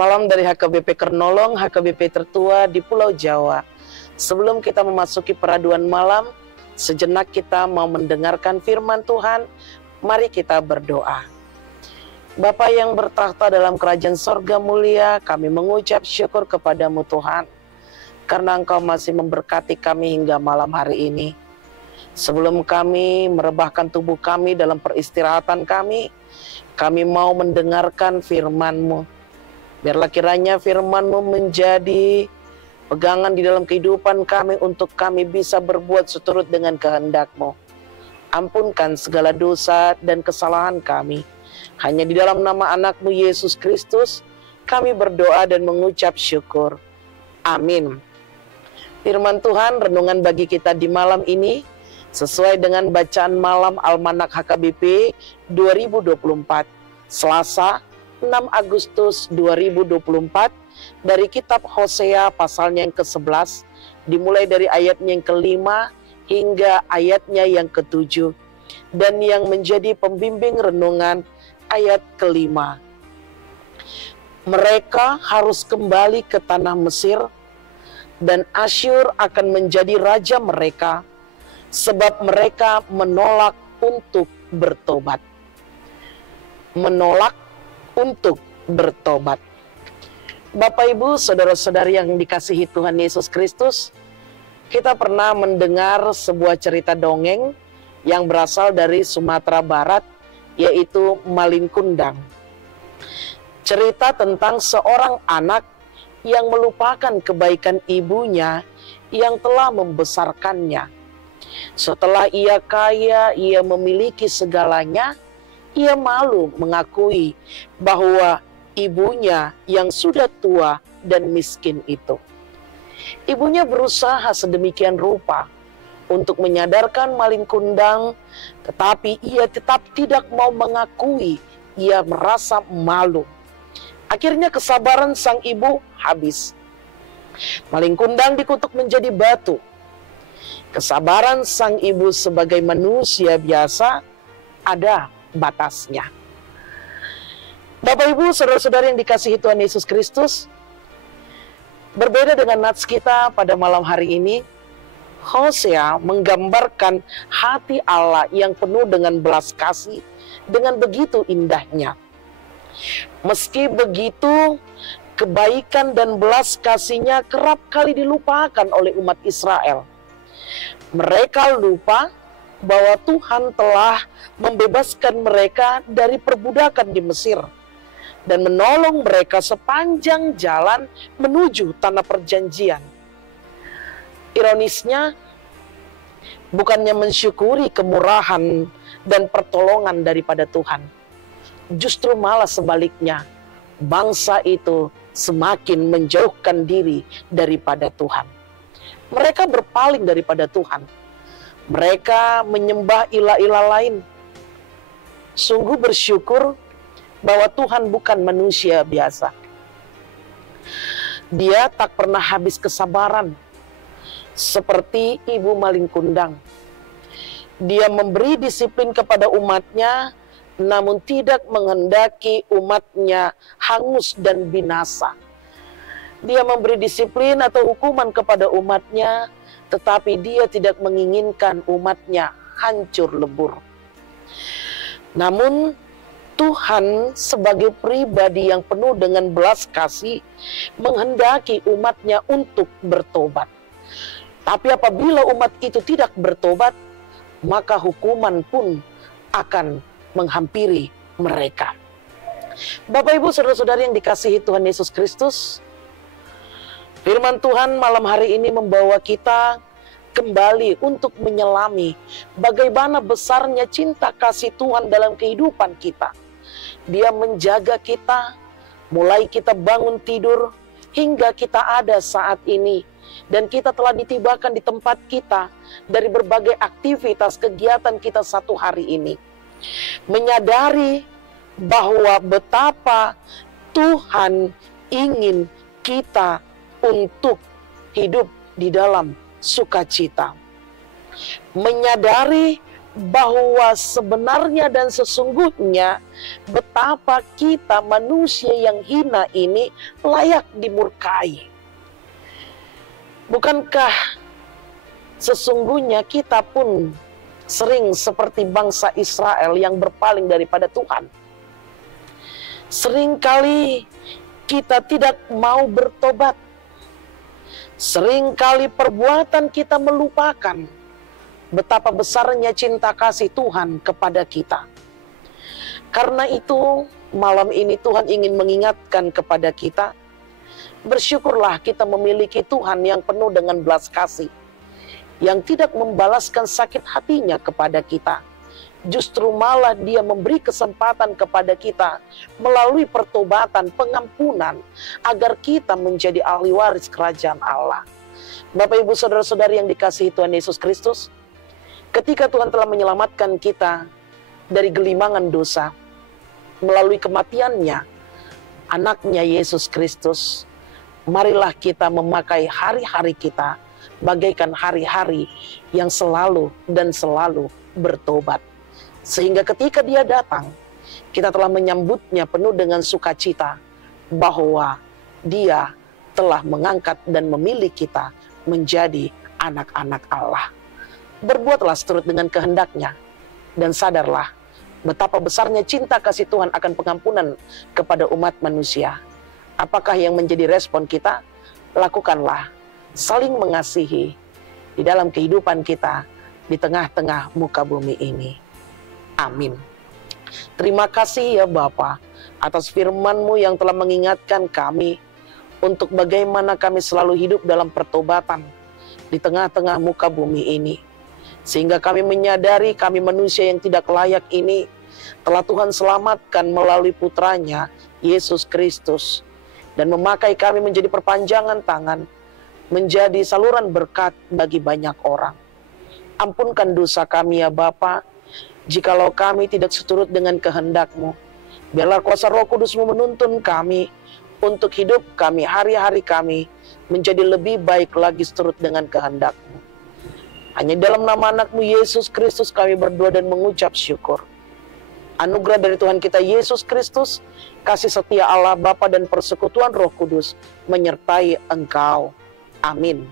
Salam dari HKBP Kernolong, HKBP tertua di Pulau Jawa. Sebelum kita memasuki peraduan malam, sejenak kita mau mendengarkan firman Tuhan. Mari kita berdoa. Bapa yang bertakhta dalam kerajaan sorga mulia, kami mengucap syukur kepadamu Tuhan, karena Engkau masih memberkati kami hingga malam hari ini. Sebelum kami merebahkan tubuh kami dalam peristirahatan kami mau mendengarkan firman-Mu. Biarlah kiranya firman-Mu menjadi pegangan di dalam kehidupan kami untuk kami bisa berbuat seturut dengan kehendak-Mu. Ampunkan segala dosa dan kesalahan kami. Hanya di dalam nama anak-Mu Yesus Kristus kami berdoa dan mengucap syukur. Amin. Firman Tuhan renungan bagi kita di malam ini sesuai dengan bacaan malam Almanak HKBP 2024 Selasa 6 Agustus 2024 dari kitab Hosea pasalnya yang ke-11 dimulai dari ayatnya yang ke-5 hingga ayatnya yang ke-7 dan yang menjadi pembimbing renungan ayat ke-5. Mereka harus kembali ke tanah Mesir dan Asyur akan menjadi raja mereka sebab mereka menolak untuk bertobat. Menolak untuk bertobat. Bapak Ibu, saudara-saudari yang dikasihi Tuhan Yesus Kristus, kita pernah mendengar sebuah cerita dongeng yang berasal dari Sumatera Barat, yaitu Malin Kundang. Cerita tentang seorang anak yang melupakan kebaikan ibunya yang telah membesarkannya. Setelah ia kaya, ia memiliki segalanya, ia malu mengakui bahwa ibunya yang sudah tua dan miskin itu. Ibunya berusaha sedemikian rupa untuk menyadarkan Malin Kundang, tetapi ia tetap tidak mau mengakui, ia merasa malu. Akhirnya kesabaran sang ibu habis. Malin Kundang dikutuk menjadi batu. Kesabaran sang ibu sebagai manusia biasa ada batasnya. Bapak Ibu, saudara-saudara yang dikasihi Tuhan Yesus Kristus, berbeda dengan nats kita pada malam hari ini, Hosea menggambarkan hati Allah yang penuh dengan belas kasih dengan begitu indahnya. Meski begitu, kebaikan dan belas kasihnya kerap kali dilupakan oleh umat Israel. Mereka lupa bahwa Tuhan telah membebaskan mereka dari perbudakan di Mesir dan menolong mereka sepanjang jalan menuju tanah perjanjian. Ironisnya, bukannya mensyukuri kemurahan dan pertolongan daripada Tuhan, justru malah sebaliknya, bangsa itu semakin menjauhkan diri daripada Tuhan. Mereka berpaling daripada Tuhan. Mereka menyembah ilah-ilah lain. Sungguh bersyukur bahwa Tuhan bukan manusia biasa. Dia tak pernah habis kesabaran, seperti ibu Malin Kundang. Dia memberi disiplin kepada umatnya, namun tidak menghendaki umatnya hangus dan binasa. Dia memberi disiplin atau hukuman kepada umatnya, tetapi dia tidak menginginkan umatnya hancur lebur. Namun Tuhan sebagai pribadi yang penuh dengan belas kasih menghendaki umatnya untuk bertobat. Tapi apabila umat itu tidak bertobat, maka hukuman pun akan menghampiri mereka. Bapak Ibu saudara-saudari yang dikasihi Tuhan Yesus Kristus, firman Tuhan malam hari ini membawa kita kembali untuk menyelami bagaimana besarnya cinta kasih Tuhan dalam kehidupan kita. Dia menjaga kita, mulai kita bangun tidur hingga kita ada saat ini. Dan kita telah ditibakan di tempat kita dari berbagai aktivitas kegiatan kita satu hari ini. Menyadari bahwa betapa Tuhan ingin kita untuk hidup di dalam sukacita. Menyadari bahwa sebenarnya dan sesungguhnya betapa kita manusia yang hina ini layak dimurkai. Bukankah sesungguhnya kita pun sering seperti bangsa Israel yang berpaling daripada Tuhan? Seringkali kita tidak mau bertobat. Seringkali perbuatan kita melupakan betapa besarnya cinta kasih Tuhan kepada kita. Karena itu, malam ini Tuhan ingin mengingatkan kepada kita, bersyukurlah kita memiliki Tuhan yang penuh dengan belas kasih, yang tidak membalaskan sakit hatinya kepada kita. Justru malah Dia memberi kesempatan kepada kita melalui pertobatan, pengampunan, agar kita menjadi ahli waris kerajaan Allah. Bapak, Ibu, saudara-saudari yang dikasihi Tuhan Yesus Kristus, ketika Tuhan telah menyelamatkan kita dari gelimangan dosa melalui kematiannya, anaknya Yesus Kristus, marilah kita memakai hari-hari kita bagaikan hari-hari yang selalu dan selalu bertobat. Sehingga ketika Dia datang, kita telah menyambutnya penuh dengan sukacita bahwa Dia telah mengangkat dan memilih kita menjadi anak-anak Allah. Berbuatlah seturut dengan kehendak-Nya, dan sadarlah betapa besarnya cinta kasih Tuhan akan pengampunan kepada umat manusia. Apakah yang menjadi respon kita? Lakukanlah saling mengasihi di dalam kehidupan kita di tengah-tengah muka bumi ini. Amin. Terima kasih ya Bapa atas firman-Mu yang telah mengingatkan kami untuk bagaimana kami selalu hidup dalam pertobatan di tengah-tengah muka bumi ini. Sehingga kami menyadari kami manusia yang tidak layak ini telah Tuhan selamatkan melalui putranya Yesus Kristus, dan memakai kami menjadi perpanjangan tangan, menjadi saluran berkat bagi banyak orang. Ampunkan dosa kami ya Bapa, jikalau kami tidak seturut dengan kehendak-Mu. Biarlah kuasa Roh Kudus-Mu menuntun kami untuk hidup kami, hari-hari kami menjadi lebih baik lagi seturut dengan kehendak-Mu. Hanya dalam nama anak-Mu Yesus Kristus kami berdoa dan mengucap syukur. Anugerah dari Tuhan kita Yesus Kristus, kasih setia Allah Bapa dan persekutuan Roh Kudus menyertai engkau. Amin.